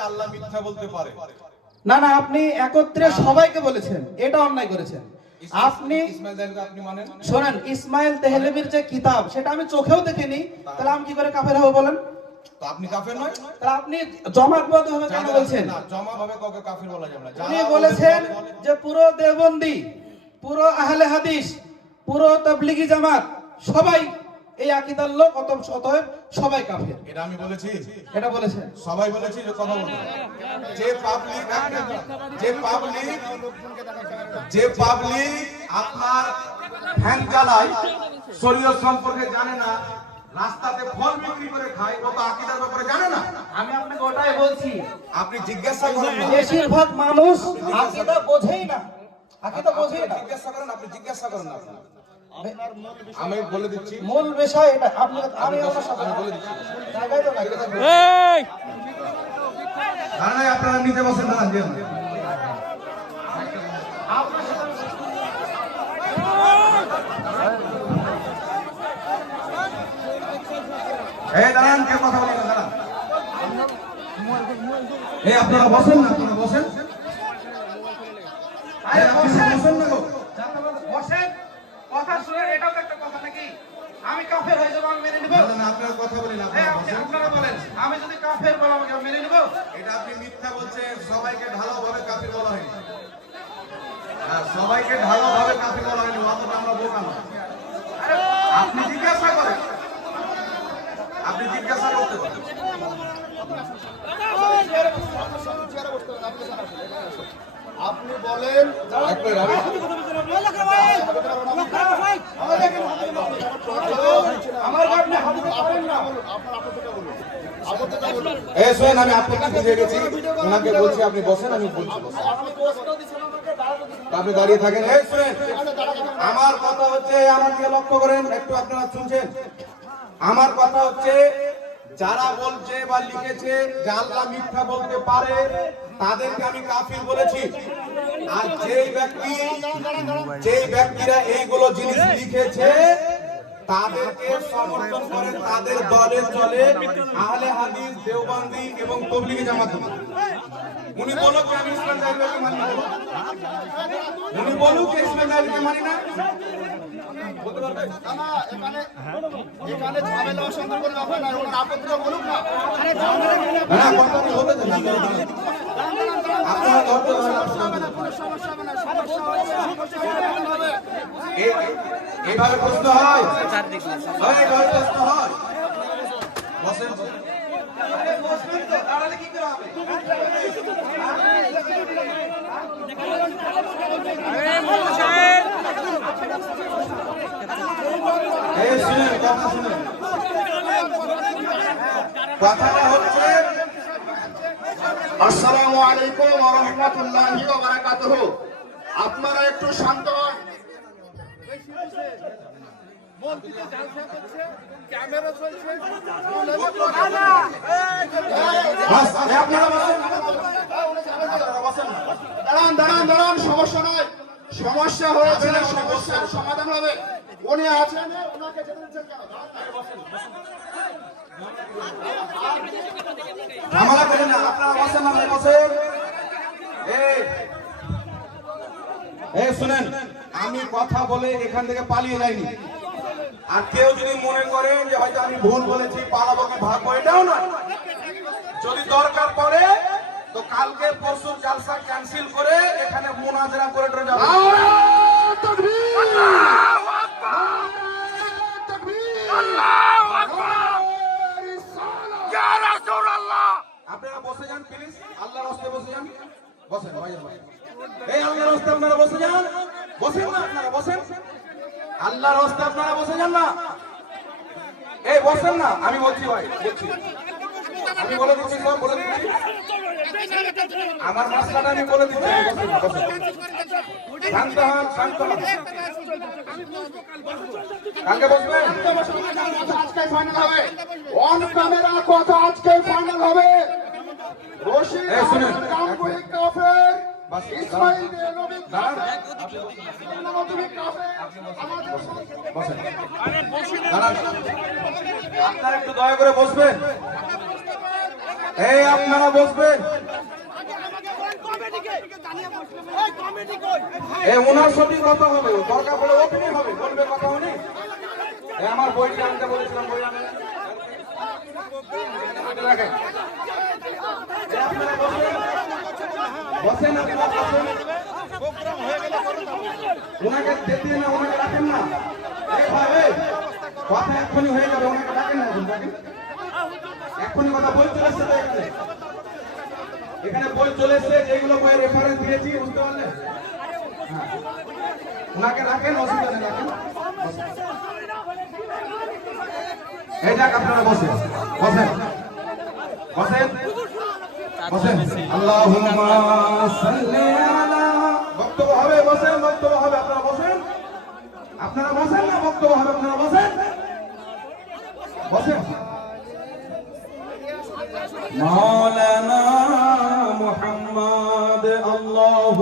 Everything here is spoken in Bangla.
যে আল্লাহ মিথ্যা বলতে পারে। না না, আপনি একত্রে সবাইকে বলেছেন, এটা অন্যায় করেছেন আপনি। ইসমাইল দেহলভীকে আপনি মানেন? শোনেন, ইসমাইল দেহলভীর যে কিতাব সেটা আমি চোখেও দেখিনি, তাহলে আমি কি করে কাফের হব বলেন? তো আপনি কাফের নয়? তাহলে আপনি জমাটবদ্ধভাবে কেন বলছেন? না, জমাভাবে কাউকে কাফির বলা যাবে না। উনি বলেছেন যে পুরো দেওবন্দি, পুরো আহলে হাদিস, পুরো তাবলিগি জামাত সবাই এই আকীদার লোক, অতএব সবাই কাফের। এটা আমি বলেছি? এটা বলেছেন সবাই বলেছি যে কথা বলতে। যে পাবলিক আপনার ফ্যান চালায়, শরীয়ত সম্পর্কে জানে না, রাস্তাতে ফল বিক্রি করে খায়, ও তো আকীদার ব্যাপারে জানে না। আমি আপনাকে ওটাই বলছি, আপনি জিজ্ঞাসা করেন না। বেশিরভাগ মানুষ আকীদা বোঝেই না, আকীদা বোঝেই না। জিজ্ঞাসা করেন, আপনি জিজ্ঞাসা করেন না। আমি বলে দিচ্ছি মূল বিষয় এটা। আপনি আমি আমার সাথে বলে দিচ্ছি। জায়গায় তো নাই। না, আপনারা নিতে বসেন না। আপনার সাথে দাঁড়ান, কে কথা বলেন? দাঁড়ান, আপনারা বসেন না, আপনারা বসেন। বসেন না গো। বসেন, কথা শুনে এটাও একটা কথা নাকি? আমি কাফের হয়ে যাব, আমি মেনে নিব? না, আপনারা কথা বলেন, আপনারা বসেন। আপনারা বলেন, আমি যদি কাফের বলা আমাকে মেনে নিব? এটা আপনি মিথ্যা বলছেন। সবাইকে ঢালাওভাবে কাফির বলা হয়নি। হ্যাঁ, সবাইকে ঢালাওভাবে কাফির বলা হয়নি, অতটা আমরা বোকা না। আপনি জিজ্ঞাসা করেন, আপনি জিজ্ঞাসা করতে পারেন। আপনি বলেন শোনেন, আমি আপনাকে বুঝে গেছি, ওনাকে বলছি আপনি বসেন, আমি বলছি বসেন। আপনি দাঁড়িয়ে থাকেন। শোনেন, আমার কথা হচ্ছে, আমার দিকে লক্ষ্য করেন একটু, আপনারা শুনছেন? আমার কথা হচ্ছে, যারা বলছে বা লিখেছে যে আল্লাহ মিথ্যা বলতে পারে, তাদেরকে আমি কাফির বলেছি। আর যেই ব্যক্তিরা এইগুলো জিনিস লিখেছে তাদেরকে সমর্থন করে, তাদের দলে চলে আহলে হাদিস, দেওবন্দি এবং তাবলীগী জামাত। উনি বলুক আমি ইসমাইল দেহলভীকে মানি না, উনি বলুক ইসমাইল দেহলভীকে মানি না, বলতে পারবে? এখানে ঝামেলা অশান্তি কোনো ব্যাপার না, ওনার আপত্তিটা বলুক না। না, কথা বলতে দেন, আপনারা ধরতে এইভাবে প্রশ্ন হয়, এইভাবে প্রশ্ন হয়। বসেন, দাঁড়ালে কি করে হবে? শুনেন, কথা শুনেন। কথাটা হচ্ছে, আসসালামু আলাইকুম ওয়া রাহমাতুল্লাহি ওয়া বারাকাতুহু। আপনারা একটু শান্ত হন। ক্যামেরা চলছে। আপনারা বসেন, দাঁড়ান দাঁড়ান দাঁড়ান, সমস্যা নয়, সমস্যা হয়েছে, সমস্যার সমাধান হবে। উনি আছেন, ওনাকে যেতে দিচ্ছেন কেন? ঝামেলা করেন না, আপনারা বসেন, আপনি বসেন। শুনেন, আমি কথা বলে এখান থেকে পালিয়ে যাইনি। আর কেউ যদি মনে করেন যে হয়তো আমি ভুল বলেছি, পালাবো কি ভাগবো, এটাও নয়। যদি দরকার পড়ে তো কালকে পরশু জালসা ক্যান্সেল করে এখানে মুনাজারা করে যাবো। আপনারা বসে যান প্লিজ, আল্লাহর রাস্তে বসে যান, বসেন ভাইয়ের ভাই। এই আল্লাহর রাস্তে আপনারা বসে যান, বসেন না, আপনারা বসেন, আল্লাহর রাস্তে আপনারা বসে যান না, এই বসেন না, আমি বলছি ভাই, বলছি, আমি বলে দিচ্ছি, সব বলে দিচ্ছি, আমার মাসলাটা আমি বলে দিচ্ছি। বসেন, শান্ত হন, শান্ত হন। কালকে বসবেন, আজকে ফাইনাল হবে, অন ক্যামেরা কথা আজকে ফাইনাল হবে। রশিদ গাঙ্গুলি কাফের, ইসমাইল দেহলভী কাফের, নবী কাফের। বসেন, আপনারা একটু দয়া করে বসবেন। এই আপনারা বসবেন। এই ওনার সাথে কথা হবে, দরকার পড়লে ওখানেই হবে, বলবে কথা উনি। এই আমার বইটা আনতে বলেছিলাম, বই আনেন। রাখেন। এই আপনারা বসেন। বসেন, আপনারা বসেন। ওনাকে যেতে না, ওনাকে রাখেন না। এই ভাই, এই কথা এক্ষুনি হয়ে যাবে, ওনাকে ডাকেন না, এখন ডাকেন। এক্ষুনি কথা বই চলে এসছে তো এখানে। এখানে বই চলে এসছে, যেগুলো বইয়ের রেফারেন্স দিয়েছি, বুঝতে পারলেন? হ্যাঁ। ওনাকে রাখেন, অসুবিধা নেই, রাখেন। এই যাক, আপনারা বসেন, বসেন, বসেন, বসেন। আল্লাহুম্মা সাল্লি আলা। বক্তব্য হবে, বসেন, বক্তব্য হবে, আপনারা বসেন। আপনারা বসেন না, বক্তব্য হবে, আপনারা বসেন, বসেন। মাওলানা মুহাম্মদ আল্লাহু